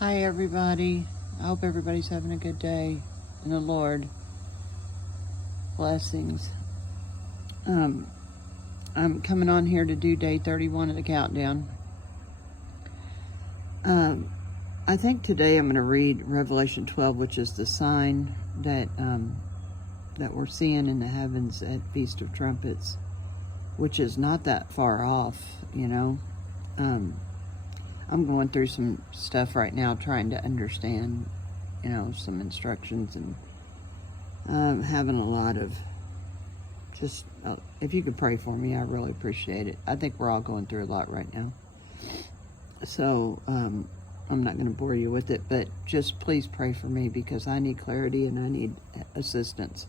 Hi, everybody. I hope everybody's having a good day in the Lord. Blessings. I'm coming on here to do day 31 of the countdown. I think today I'm going to read Revelation 12, which is the sign that we're seeing in the heavens at Feast of Trumpets, which is not that far off, you know. I'm going through some stuff right now trying to understand, some instructions, and having a lot of just, if you could pray for me, I really appreciate it. I think we're all going through a lot right now. So, I'm not going to bore you with it, but just please pray for me because I need clarity and I need assistance.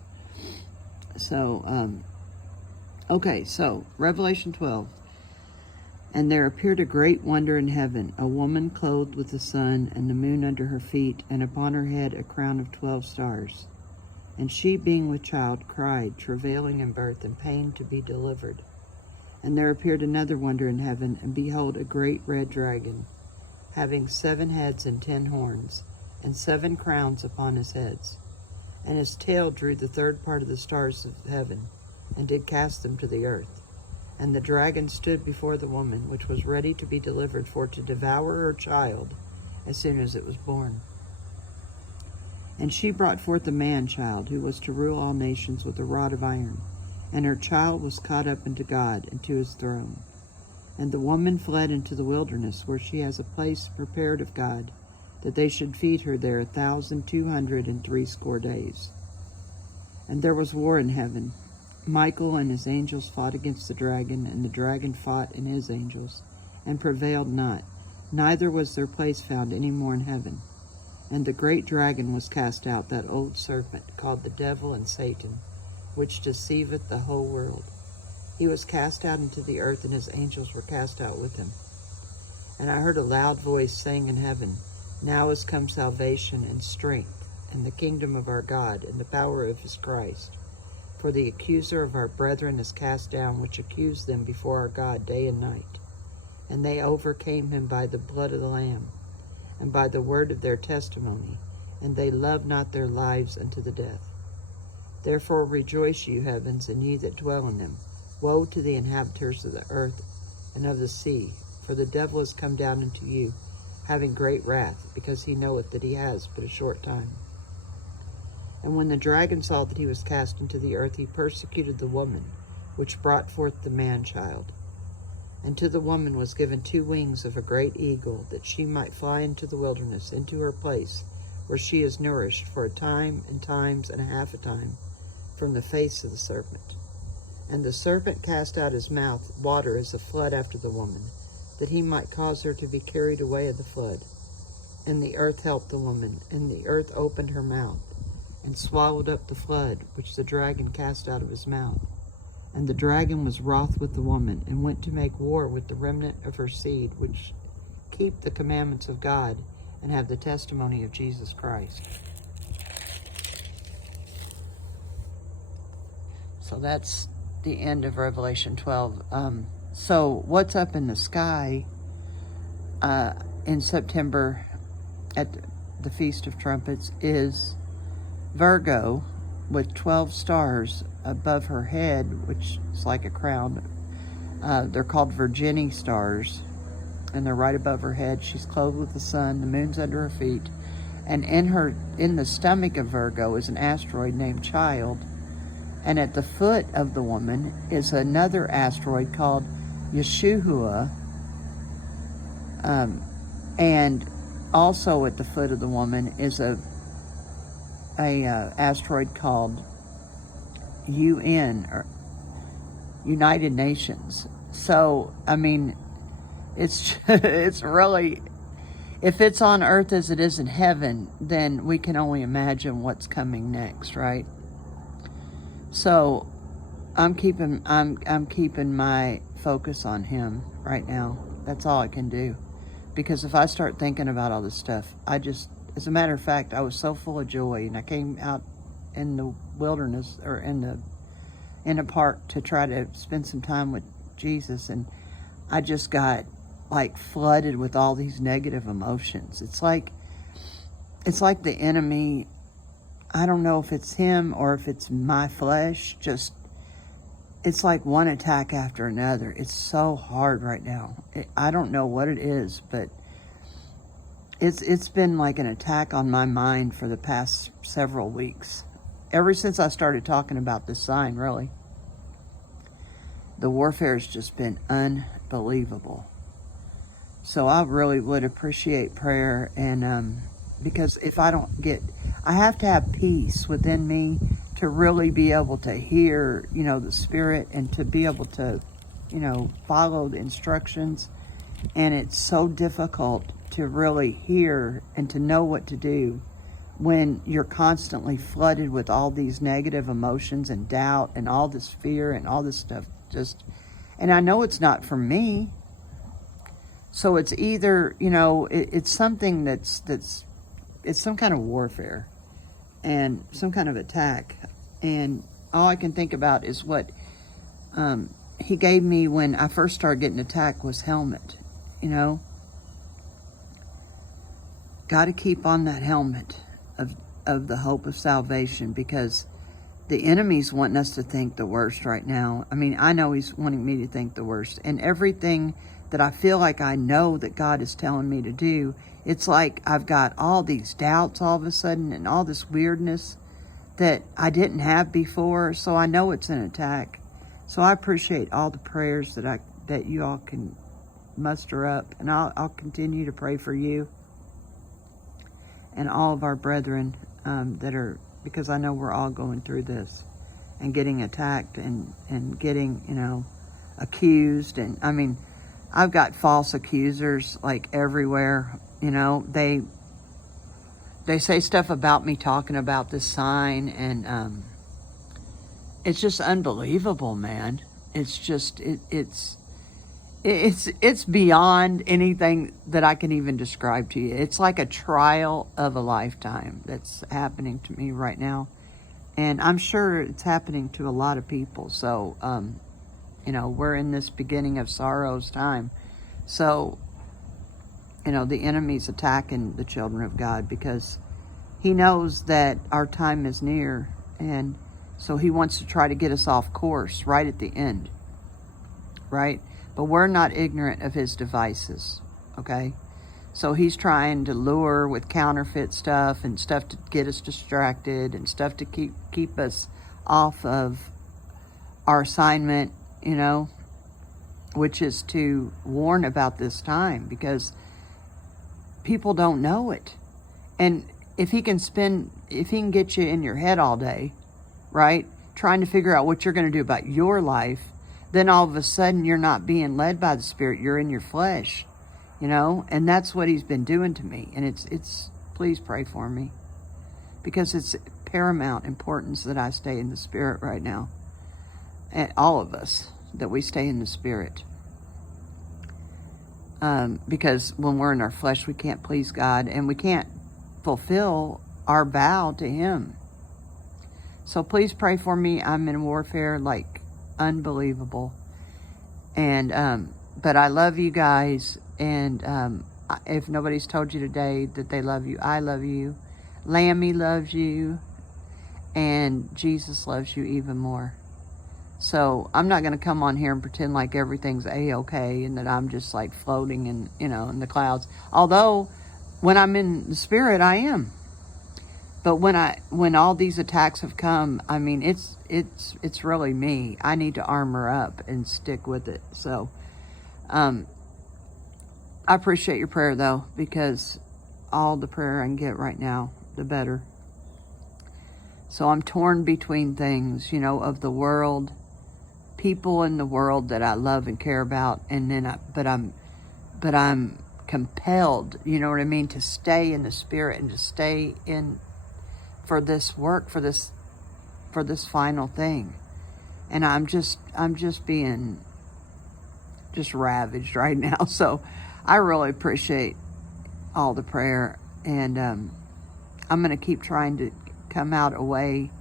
So, okay, so Revelation 12. And there appeared a great wonder in heaven, a woman clothed with the sun and the moon under her feet, and upon her head a crown of 12 stars. And she, being with child, cried, travailing in birth and pain to be delivered. And there appeared another wonder in heaven, and behold, a great red dragon, having 7 heads and 10 horns, and 7 crowns upon his heads. And his tail drew the third part of the stars of heaven, and did cast them to the earth. And the dragon stood before the woman, which was ready to be delivered for to devour her child as soon as it was born. And she brought forth a man-child, who was to rule all nations with a rod of iron. And her child was caught up into God and to his throne. And the woman fled into the wilderness, where she has a place prepared of God, that they should feed her there 1,260 days. And there was war in heaven. Michael and his angels fought against the dragon, and the dragon fought and his angels, and prevailed not, neither was their place found any more in heaven. And the great dragon was cast out, that old serpent, called the devil and Satan, which deceiveth the whole world. He was cast out into the earth, and his angels were cast out with him. And I heard a loud voice saying in heaven, Now is come salvation and strength, and the kingdom of our God, and the power of his Christ. For the accuser of our brethren is cast down, which accused them before our God day and night. And they overcame him by the blood of the Lamb, and by the word of their testimony, and they loved not their lives unto the death. Therefore rejoice, you heavens, and ye that dwell in them. Woe to the inhabitants of the earth and of the sea, for the devil is come down unto you, having great wrath, because he knoweth that he has but a short time. And when the dragon saw that he was cast into the earth, he persecuted the woman, which brought forth the man-child. And to the woman was given 2 wings of a great eagle, that she might fly into the wilderness, into her place, where she is nourished for a time and times and a half a time, from the face of the serpent. And the serpent cast out his mouth water as a flood after the woman, that he might cause her to be carried away of the flood. And the earth helped the woman, and the earth opened her mouth, and swallowed up the flood, which the dragon cast out of his mouth. And the dragon was wroth with the woman, and went to make war with the remnant of her seed, which keep the commandments of God, and have the testimony of Jesus Christ. So that's the end of Revelation 12. So what's up in the sky in September at the Feast of Trumpets is Virgo, with 12 stars above her head, which is like a crown. They're called Virginie stars, and they're right above her head. She's clothed with the sun, the moon's under her feet, and in the stomach of Virgo is an asteroid named Child, and at the foot of the woman is another asteroid called Yeshua, and also at the foot of the woman is a asteroid called UN, or United Nations. So I mean, it's it's really, if it's on earth as it is in heaven, then we can only imagine what's coming next, right? So I'm keeping my focus on him right now. That's all I can do, because if I start thinking about all this stuff, as a matter of fact, I was so full of joy, and I came out in the wilderness, or in a park, to try to spend some time with Jesus, and I just got like flooded with all these negative emotions. It's like it's like the enemy, I don't know if it's him or if it's my flesh, just, it's like one attack after another. It's so hard right now. I don't know what it is, but it's been like an attack on my mind for the past several weeks. Ever since I started talking about this sign, really. The warfare has just been unbelievable. So I really would appreciate prayer, and because if I don't get, I have to have peace within me to really be able to hear, the Spirit, and to be able to, follow the instructions. And it's so difficult to really hear and to know what to do when you're constantly flooded with all these negative emotions and doubt and all this fear and all this stuff. And I know it's not from me. So it's either, it's something it's some kind of warfare and some kind of attack. And all I can think about is what he gave me when I first started getting attacked was helmet, Got to keep on that helmet of the hope of salvation, because the enemy's wanting us to think the worst right now. I mean, I know he's wanting me to think the worst. And everything that I feel like I know that God is telling me to do, it's like I've got all these doubts all of a sudden and all this weirdness that I didn't have before. So I know it's an attack. So I appreciate all the prayers that you all can muster up. And I'll continue to pray for you and all of our brethren that are, because I know we're all going through this and getting attacked and getting, accused. And I mean, I've got false accusers like everywhere. They say stuff about me talking about this sign, and it's just unbelievable, man. It's just it's beyond anything that I can even describe to you. It's like a trial of a lifetime that's happening to me right now, and I'm sure it's happening to a lot of people. So we're in this beginning of sorrow's time. So the enemy's attacking the children of God because he knows that our time is near, and so he wants to try to get us off course right at the end, right? But we're not ignorant of his devices, okay? So he's trying to lure with counterfeit stuff and stuff to get us distracted and stuff to keep us off of our assignment, which is to warn about this time, because people don't know it. And if he can get you in your head all day, right, trying to figure out what you're going to do about your life, then all of a sudden you're not being led by the Spirit, you're in your flesh, and that's what he's been doing to me. And it's please pray for me, because it's paramount importance that I stay in the Spirit right now, and all of us, that we stay in the Spirit, because when we're in our flesh, we can't please God, and we can't fulfill our vow to him. So please pray for me. I'm in warfare like unbelievable. And but I love you guys, and if nobody's told you today that they love you, I love you, Lammy loves you, and Jesus loves you even more. So I'm not going to come on here and pretend like everything's a-okay and that I'm just like floating in in the clouds, although when I'm in the Spirit I am. But when all these attacks have come, I mean, it's really me. I need to armor up and stick with it. So, I appreciate your prayer though, because all the prayer I can get right now, the better. So I'm torn between things, of the world, people in the world that I love and care about, and then but I'm compelled, to stay in the Spirit and to stay in for this work, for this final thing. And I'm just being ravaged right now. So I really appreciate all the prayer, and I'm going to keep trying to come out away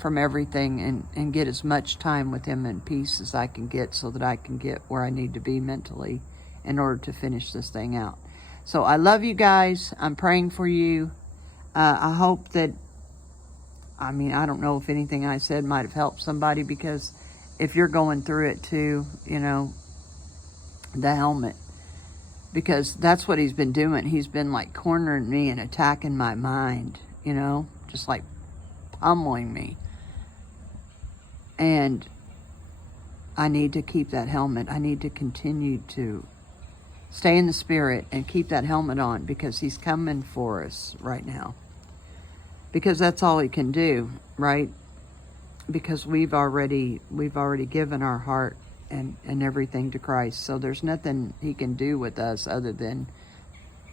from everything and get as much time with him and peace as I can get, so that I can get where I need to be mentally in order to finish this thing out. So I love you guys. I'm praying for you. I hope that, I mean, I don't know if anything I said might have helped somebody, because if you're going through it too, you know, the helmet, because that's what he's been doing. He's been like cornering me and attacking my mind, you know, just like pummeling me. And I need to keep that helmet. I need to continue to stay in the spirit and keep that helmet on, because he's coming for us right now. Because that's all he can do, right? Because we've already given our heart and everything to Christ. So there's nothing he can do with us other than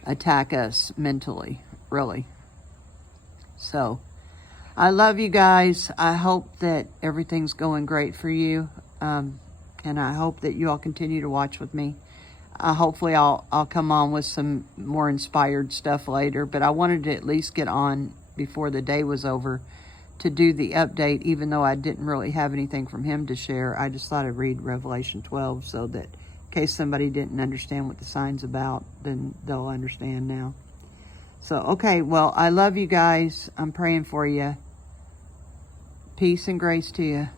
attack us mentally, really. So I love you guys. I hope that everything's going great for you. And I hope that you all continue to watch with me. Hopefully I'll come on with some more inspired stuff later, but I wanted to at least get on before the day was over to do the update, even though I didn't really have anything from him to share. I just thought I'd read Revelation 12 so that in case somebody didn't understand what the sign's about, then they'll understand now. So, okay, well, I love you guys. I'm praying for you. Peace and grace to you.